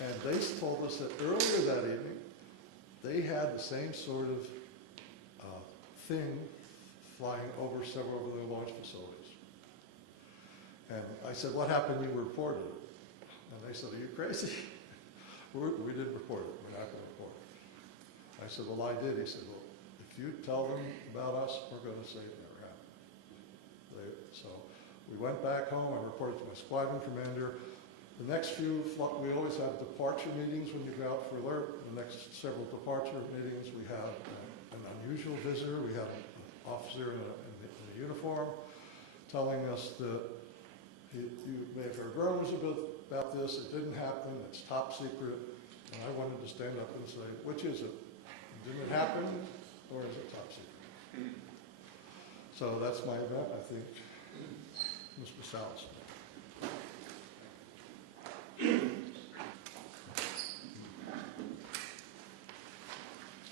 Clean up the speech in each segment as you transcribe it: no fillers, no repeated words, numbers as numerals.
And they told us that earlier that evening, they had the same sort of thing flying over several of their launch facilities. And I said, what happened? You reported it. And they said, are you crazy? We didn't report it. We're not going to report it. I said, well, I did. He said, well, if you tell them about us, we're going to say it never happened. So we went back home. I reported to my squadron commander. The next few, we always have departure meetings when you go out for alert. The next several departure meetings, we have an unusual visitor. We have an officer in a uniform telling us that you may have heard rumors about this. It didn't happen. It's top secret. And I wanted to stand up and say, which is it? Did it happen, or is it top secret? So that's my event, I think. Mr. Salas.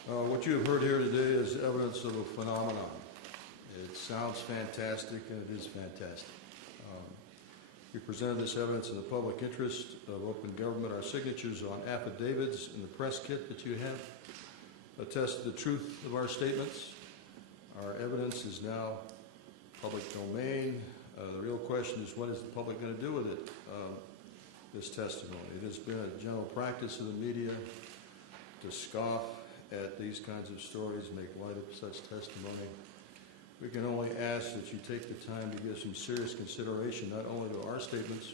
What you have heard here today is evidence of a phenomenon. It sounds fantastic, and it is fantastic. We presented this evidence in the public interest of open government. Our signatures on affidavits in the press kit that you have attest to the truth of our statements. Our evidence is now public domain. The real question is, what is the public going to do with it, this testimony? It has been a general practice of the media to scoff at these kinds of stories, make light of such testimony. We can only ask that you take the time to give some serious consideration, not only to our statements,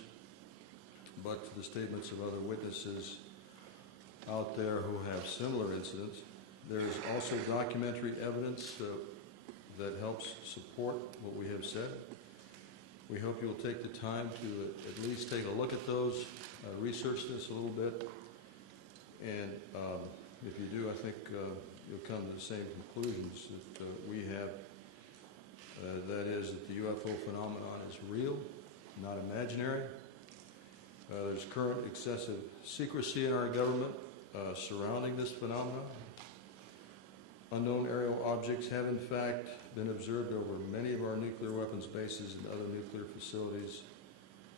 but to the statements of other witnesses out there who have similar incidents. There is also documentary evidence that helps support what we have said. We hope you'll take the time to at least take a look at those, research this a little bit, and if you do, I think you'll come to the same conclusions that we have. That is that the UFO phenomenon is real, not imaginary. There's current excessive secrecy in our government surrounding this phenomenon. Unknown aerial objects have in fact been observed over many of our nuclear weapons bases and other nuclear facilities,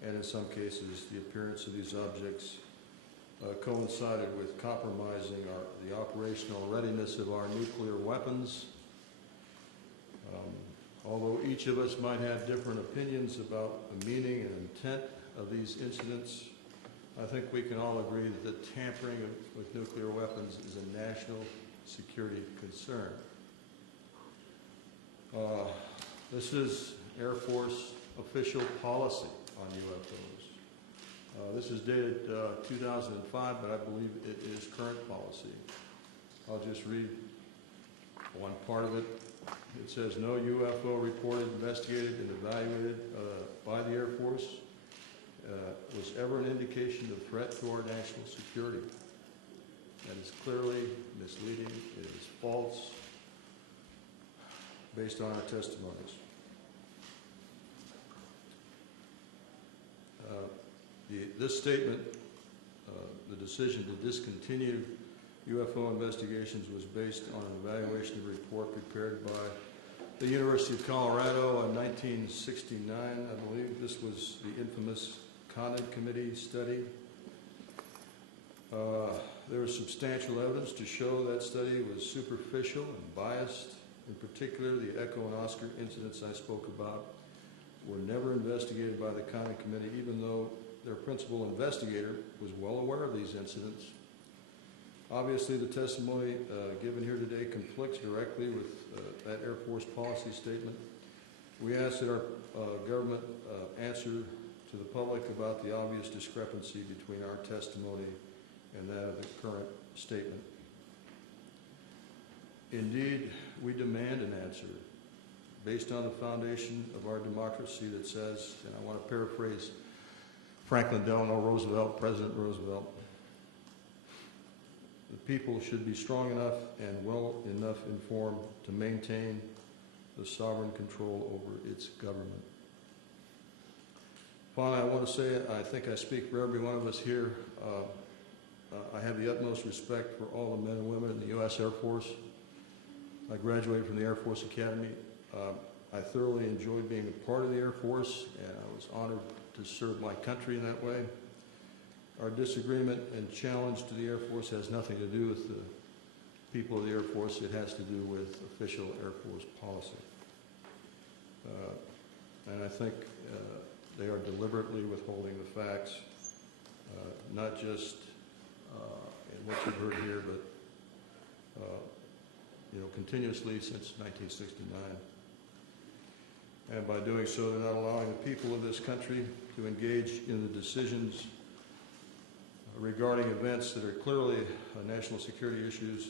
and in some cases the appearance of these objects coincided with compromising the operational readiness of our nuclear weapons. Although each of us might have different opinions about the meaning and intent of these incidents, I think we can all agree that the tampering with nuclear weapons is a national security concern. This is Air Force official policy on UFOs. This is dated 2005, but I believe it is current policy. I'll just read one part of it. It says, no UFO reported, investigated, and evaluated by the Air Force was ever an indication of threat to our national security. That is clearly misleading. It is false based on our testimonies. This statement, the decision to discontinue UFO investigations, was based on an evaluation of a report prepared by the University of Colorado in 1969. I believe this was the infamous Condon Committee study. There was substantial evidence to show that study was superficial and biased. In particular, the Echo and Oscar incidents I spoke about were never investigated by the Condon Committee, even though their principal investigator was well aware of these incidents. Obviously, the testimony given here today conflicts directly with that Air Force policy statement. We ask that our government answer to the public about the obvious discrepancy between our testimony and that of the current statement. Indeed, we demand an answer based on the foundation of our democracy that says, and I want to paraphrase Franklin Delano Roosevelt, President Roosevelt, the people should be strong enough and well enough informed to maintain the sovereign control over its government. Finally, I want to say, I think I speak for every one of us here, I have the utmost respect for all the men and women in the U.S. Air Force. I graduated from the Air Force Academy. I thoroughly enjoyed being a part of the Air Force, and I was honored to serve my country in that way. Our disagreement and challenge to the Air Force has nothing to do with the people of the Air Force. It has to do with official Air Force policy. And I think they are deliberately withholding the facts, not just in what you've heard here, but continuously since 1969. And by doing so, they're not allowing the people of this country to engage in the decisions regarding events that are clearly national security issues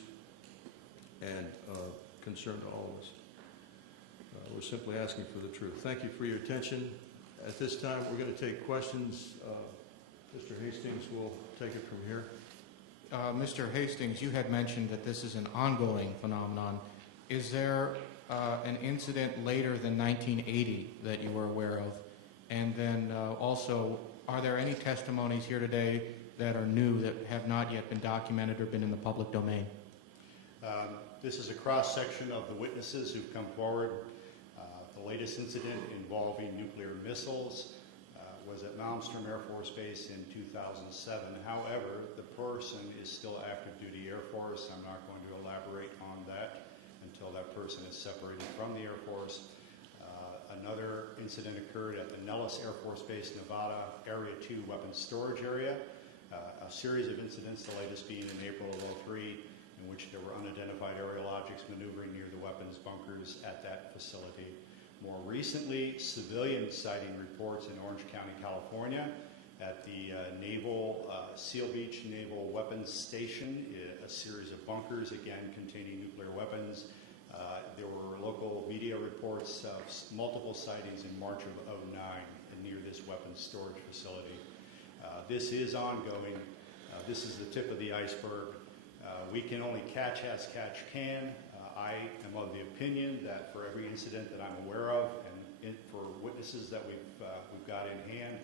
and concern to all of us. We're simply asking for the truth. Thank you for your attention. At this time, we're going to take questions. Mr. Hastings will take it from here. Mr. Hastings, you had mentioned that this is an ongoing phenomenon. Is there an incident later than 1980 that you were aware of? And then also, are there any testimonies here today that are new that have not yet been documented or been in the public domain? This is a cross-section of the witnesses who've come forward. The latest incident involving nuclear missiles was at Malmstrom Air Force Base in 2007. However, the person is still active duty Air Force. I'm not going to elaborate on that until that person is separated from the Air Force. Another incident occurred at the Nellis Air Force Base, Nevada, Area 2 Weapons Storage Area. A series of incidents, the latest being in April of 2003, in which there were unidentified aerial objects maneuvering near the weapons bunkers at that facility. More recently, civilian sighting reports in Orange County, California, at the Seal Beach Naval Weapons Station, a series of bunkers, again containing nuclear weapons. There were local media reports of multiple sightings in March of 2009 near this weapons storage facility. This is ongoing. This is the tip of the iceberg. We can only catch as catch can. I am of the opinion that for every incident that I'm aware of, and for witnesses that we've got in hand,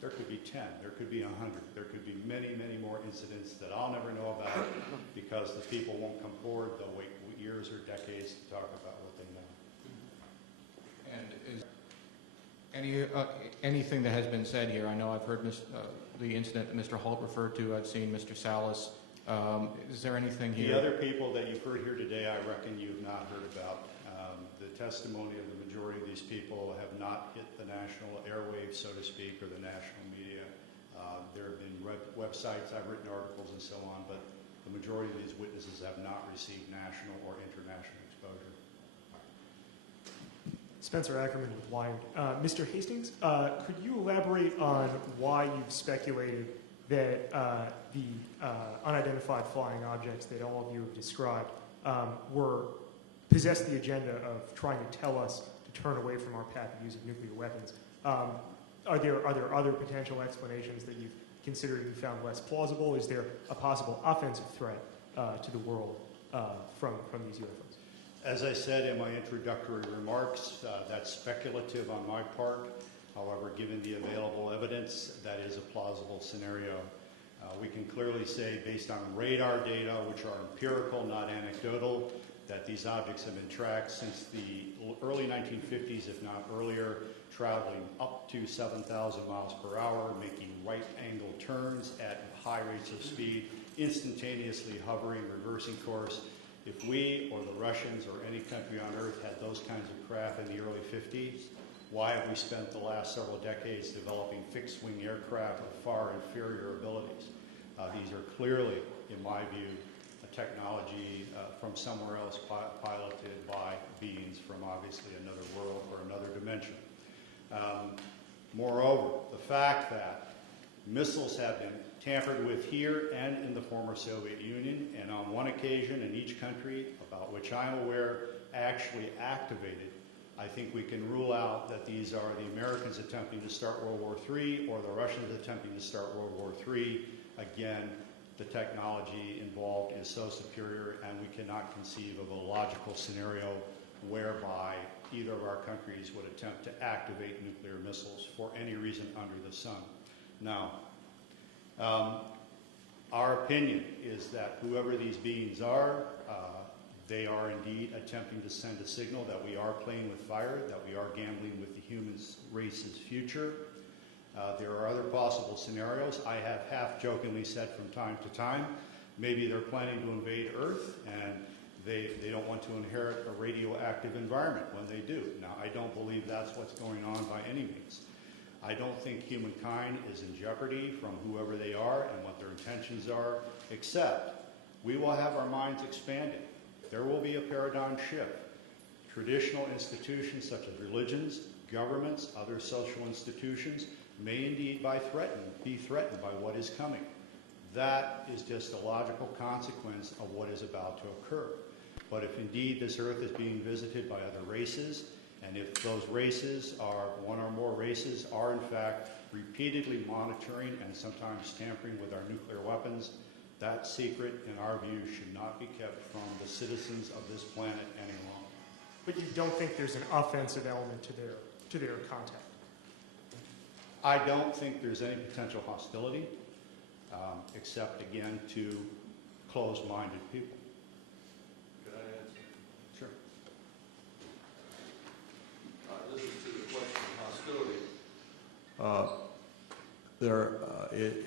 there could be 10, there could be 100, there could be many, many more incidents that I'll never know about because the people won't come forward. They'll wait years or decades to talk about what they know. And is anything that has been said here? I know I've heard the incident that Mr. Holt referred to. I've seen Mr. Salas. Is there anything here? The other people that you've heard here today, I reckon you've not heard about. The testimony of the majority of these people have not hit the national airwaves, so to speak, or the national media. There have been websites, I've written articles and so on, but the majority of these witnesses have not received national or international exposure. Spencer Ackerman with Wired. Mr. Hastings, could you elaborate on why you've speculated that the unidentified flying objects that all of you have described possess the agenda of trying to tell us to turn away from our path of use of nuclear weapons? Are there other potential explanations that you've considered and found less plausible? Is there a possible offensive threat to the world from these UFOs? As I said in my introductory remarks, that's speculative on my part. However, given the available evidence, that is a plausible scenario. We can clearly say, based on radar data, which are empirical, not anecdotal, that these objects have been tracked since the early 1950s, if not earlier, traveling up to 7,000 miles per hour, making right-angle turns at high rates of speed, instantaneously hovering, reversing course. If we or the Russians or any country on Earth had those kinds of craft in the early 50s, why have we spent the last several decades developing fixed-wing aircraft with far inferior abilities? These are clearly, in my view, a technology from somewhere else piloted by beings from obviously another world or another dimension. Moreover, the fact that missiles have been tampered with here and in the former Soviet Union, and on one occasion in each country, about which I'm aware, actually activated, I think we can rule out that these are the Americans attempting to start World War III or the Russians attempting to start World War III. Again, the technology involved is so superior, and we cannot conceive of a logical scenario whereby either of our countries would attempt to activate nuclear missiles for any reason under the sun. Now, our opinion is that whoever these beings are, they are indeed attempting to send a signal that we are playing with fire, that we are gambling with the human race's future. There are other possible scenarios. I have half-jokingly said from time to time, maybe they're planning to invade Earth, and they don't want to inherit a radioactive environment when they do. Now, I don't believe that's what's going on by any means. I don't think humankind is in jeopardy from whoever they are and what their intentions are, except we will have our minds expanded. There will be a paradigm shift. Traditional institutions such as religions, governments, other social institutions may indeed be threatened by what is coming. That is just a logical consequence of what is about to occur. But if indeed this Earth is being visited by other races, and if those races are, one or more races, are in fact repeatedly monitoring and sometimes tampering with our nuclear weapons, that secret, in our view, should not be kept from the citizens of this planet any longer. But you don't think there's an offensive element to their contact? I don't think there's any potential hostility, except, again, to closed-minded people. Could I answer? Sure. This is to the question of hostility.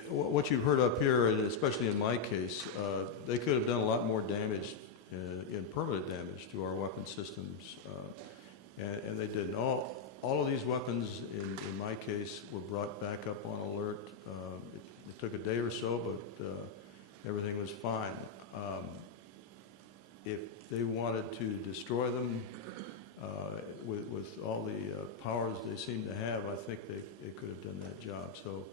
What you've heard up here, and especially in my case, they could have done a lot more damage, in permanent damage to our weapon systems, and they didn't. All of these weapons, in my case, were brought back up on alert. It took a day or so, but everything was fine. If they wanted to destroy them with all the powers they seem to have, I think they could have done that job. So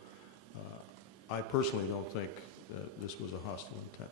I personally don't think that this was a hostile intent.